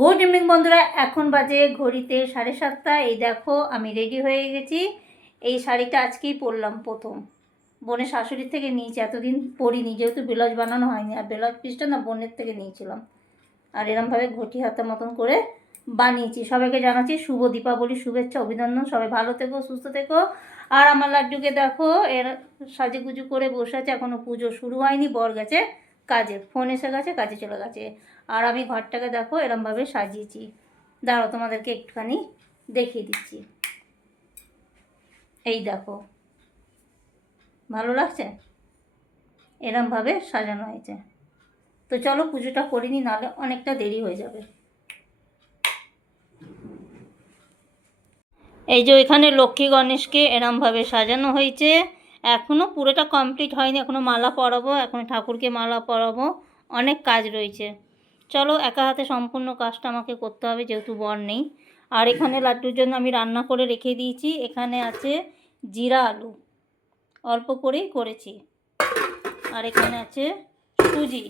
Good evening বন্ধুরা। এখন বাজে ঘড়িতে সাড়ে সাতটা। এই দেখো, আমি রেডি হয়ে গেছি। এই শাড়িটা আজকেই পরলাম প্রথম। বোনের শাশুড়ির থেকে নিয়েছি। এতদিন পরিনি, যেহেতু ব্লাউজ বানানো হয়নি। আর ব্লাউজ পিসটা না বোনের থেকে নিয়েছিলাম। আর এরমভাবে ঘটি হাতের মতন করে বানিয়েছি। সবাইকে জানাচ্ছি শুভ দীপাবলি, শুভেচ্ছা, অভিনন্দন। সবাই ভালো থেকো, সুস্থ থেকো। আর আমার লাড্ডুকে দেখো, এর সাজুগুজু করে বসে আছে। এখনও পুজো শুরু হয়নি, বর গেছে। কাজে ফোন এসে গেছে, কাজে চলে গেছে। আর আমি ঘরটাকে দেখো, এরমভাবে সাজিয়েছি। দাঁড়াও, তোমাদেরকে একটুখানি দেখিয়ে দিচ্ছি। এই দেখো, ভালো লাগছে? এরমভাবে সাজানো হয়েছে। তো চলো, পুজোটা করিনি নাহলে অনেকটা দেরি হয়ে যাবে। এই যে এখানে লক্ষ্মী গণেশকে এরমভাবে সাজানো হয়েছে। এখনও পুরোটা কমপ্লিট হয়নি এখনও মালা পরাবো, এখন ঠাকুরকে মালা পরাবো, অনেক কাজ রয়েছে। চলো একা হাতে সম্পূর্ণ কাজটা আমাকে করতে হবে, যেহেতু বর নেই। আর এখানে লাড্ডুর জন্য আমি রান্না করে রেখে দিয়েছি, এখানে আছে জিরা আলু। অল্প করেই করেছি। আর এখানে আছে সুজি।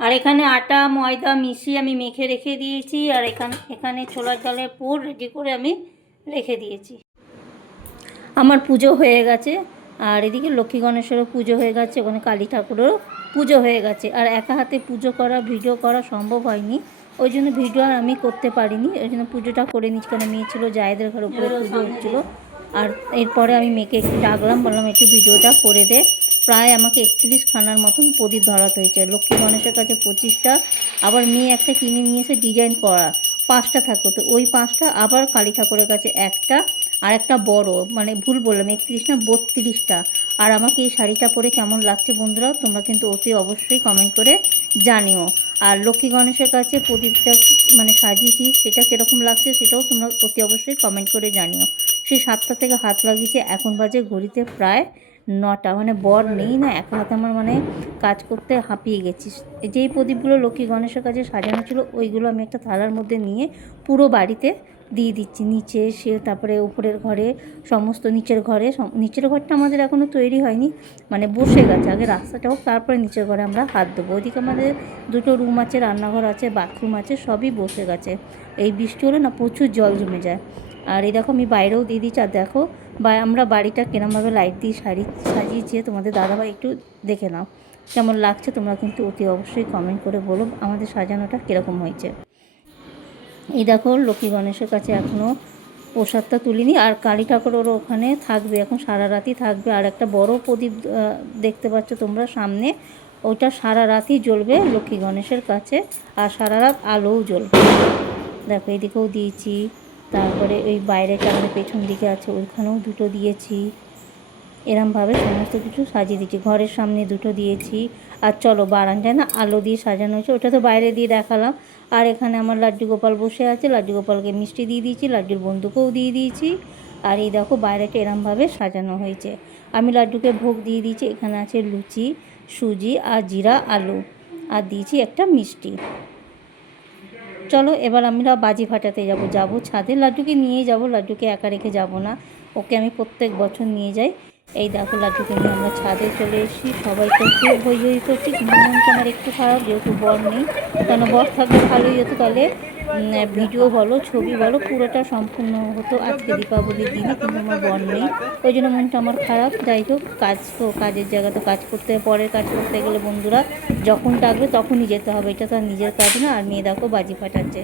আর এখানে আটা, ময়দা মিশিয়ে আমি মেখে রেখে দিয়েছি, আর এখানে এখানে ছোলার ডালের পুর রেডি করে আমি রেখে দিয়েছি। আমার পুজো হয়ে গেছে। আর এদিকে লক্ষ্মী গণেশেরও পুজো হয়ে গেছে ওখানে কালী ঠাকুরেরও পুজো হয়ে গেছে। আর একা হাতে পুজো করা ভিডিও করা সম্ভব হয়নি। ওই জন্য ভিডিও আর আমি করতে পারিনি। ওই জন্য পুজোটা করে নিচ্ছি কারণ মেয়ে ছিল জায়েদের ঘর উপরে পুজো হচ্ছিল। আর এরপরে আমি মেয়েকে একটু ডাকলাম বললাম একটু ভিডিওটা করে দে। প্রায় আমাকে একত্রিশ খানার মতন প্রদীপ ধরাতে হয়েছে। লক্ষ্মী গণেশের কাছে পঁচিশটা আবার মেয়ে একটা কিনে নিয়ে এসে ডিজাইন করা পাঁচটা থাকতো। তো ওই পাঁচটা আবার কালী ঠাকুরের কাছে একটা আর একটা বড় মানে ভুল বললাম, একত্রিশ না বত্রিশটা। আর আমাকে এই শাড়িটা পরে কেমন লাগছে বন্ধুরা তোমরা কিন্তু অতি অবশ্যই কমেন্ট করে জানিও। আর লক্ষ্মী গণেশের কাছে প্রদীপটা মানে সাজিয়েছি, সেটা কীরকম লাগছে সেটাও তোমরা অতি অবশ্যই কমেন্ট করে জানিও। সেই সাতটা থেকে হাত লাগিয়েছে, এখন বাজে ঘড়িতে প্রায় নটা। মানে বর নেই না, এক হাতে আমার মানে কাজ করতে হাঁপিয়ে গেছি। যেই প্রদীপগুলো লক্ষ্মী গণেশের কাছে সাজানো ছিল, ওইগুলো আমি একটা থালার মধ্যে নিয়ে পুরো বাড়িতে দিয়ে দিচ্ছি নিচে, সে তারপরে উপরের ঘরে, সমস্ত নিচের ঘরে নিচের ঘরটা আমাদের এখনও তৈরি হয়নি মানে বসে গেছে। আগে রাস্তাটা হোক তারপরে নিচের ঘরে আমরা হাত দেবো। ওইদিকে আমাদের দুটো রুম আছে, রান্নাঘর আছে, বাথরুম আছে, সবই বসে গেছে। এই বৃষ্টি হলে না প্রচুর জল জমে যায়। আর এই দেখো আমি বাইরেও দিয়ে দিচ্ছি, আর দেখো বা, আমরা বাড়িটা কেরমভাবে লাইট দিয়ে শাড়ি সাজিয়েছি। তোমাদের দাদাভাই একটু দেখে নাও, কেমন লাগছে? তোমরা কিন্তু অতি অবশ্যই কমেন্ট করে বলো, আমাদের সাজানোটা কীরকম হয়েছে? এই দেখো লক্ষ্মী গণেশের কাছে এখনও প্রসাদটা তুলিনি। আর কালী ঠাকুরেরও ওখানে থাকবে, এখন সারা রাতই থাকবে। আর একটা বড় প্রদীপ দেখতে পাচ্ছ তোমরা সামনে, ওইটা সারা রাতই জ্বলবে লক্ষ্মী গণেশের কাছে, আর সারা রাত আলোও জ্বলবে। দেখো এদিকেও দিয়েছি, তারপরে ওই বাইরে আমাদের পেছন দিকে আছে, ওইখানেও দুটো দিয়েছি। এরমভাবে সমস্ত কিছু সাজিয়ে দিয়েছি। ঘরের সামনে দুটো দিয়েছি। আর চলো বারান্দায় না আলো দিয়ে সাজানো হয়েছে, ওটা তো বাইরে দিয়ে দেখালাম। আর এখানে আমার লাড্ডু গোপাল বসে আছে। লাড্ডু গোপালকে মিষ্টি দিয়ে দিয়েছি, লাড্ডুর বন্ধুকেও দিয়ে দিয়েছি। আর এই দেখো বাইরেটা এরমভাবে সাজানো হয়েছে। আমি লাড্ডুকে ভোগ দিয়ে দিয়েছি। এখানে আছে লুচি, সুজি, আর জিরা, আলু। আর দিয়েছি একটা মিষ্টি। চলো, এবার আমরা বাজি ফাটাতে যাব। যাব ছাদে। লাড্ডুকে নিয়ে যাব। লাড্ডুকে একা রেখে যাব না। ওকে আমি প্রত্যেক বছর নিয়ে যাই। এই দেখো লাড্ডুকে নিয়ে আমরা ছাদে চলে এসেছি। সবাই তো খুব হই হই করছি। কিন্তু মনটা আমার একটু খারাপ যেহেতু বর নেই। কেন বর থাকলে ভালোই হতো তাহলে ভিডিও বলো ছবি বলো পুরোটা সম্পূর্ণ হতো আজকে দীপাবলির দিনে কিন্তু আমার বর নেই। ওই জন্য মনটা আমার খারাপ। যাই হোক কাজ তো কাজের জায়গা তো কাজ করতে পরের কাজ করতে গেলে বন্ধুরা যখন ডাকবে তখনই যেতে হবে। এটা তো আর নিজের কাজ না আর মেয়ে দেখো বাজি ফাটাচ্ছে।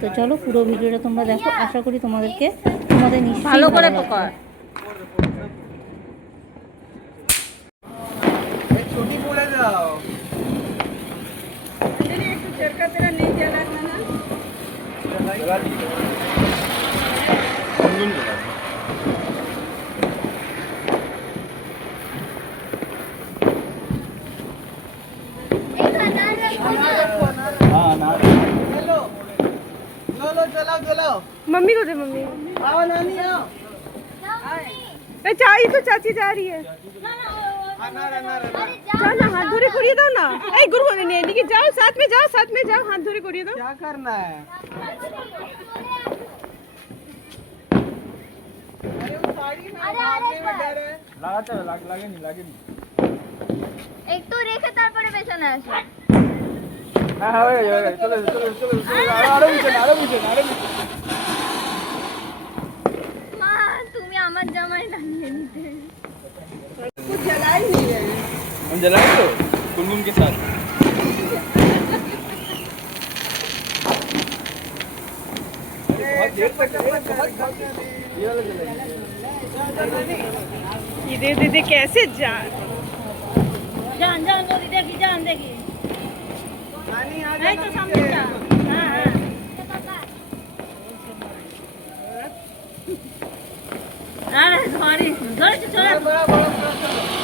তো চলো পুরো ভিডিওটা তোমরা দেখো। আশা করি তোমাদেরকে তোমাদের নিশ্চয়ই ভালো করে मम्मी को दे मम्मी। आओ नानी आओ। चाची तो चाची जा रही है। जाओ ना हाथ धोरे करिए दो ना ए गुरु ने लेके जाओ साथ में जाओ साथ में जाओ हाथ धोरे करिए दो क्या करना है अरे वो साड़ी में भागने में डर है লাগাতে হবে লাগ- লাগেনি লাগেনি একটু রেখে তারপরে পেছনে আসো হ্যাঁ হ্যাঁ হয়ে গেছে, হয়ে গেছে। চলে এসো, চলে এসো, চলে এসো, চলে এসো। আরো আরো পিছনে আরো পিছনে আরো পিছনে মা তুমি আমার জামাই টানিয়ে নিতে हम जलाएँगे तो गुनगुन के साथ। इधर दीदी कैसे जान जान जान दो दीदी की जान देगी नहीं तो सामने जा हाँ हाँ। अरे सॉरी। गलत चला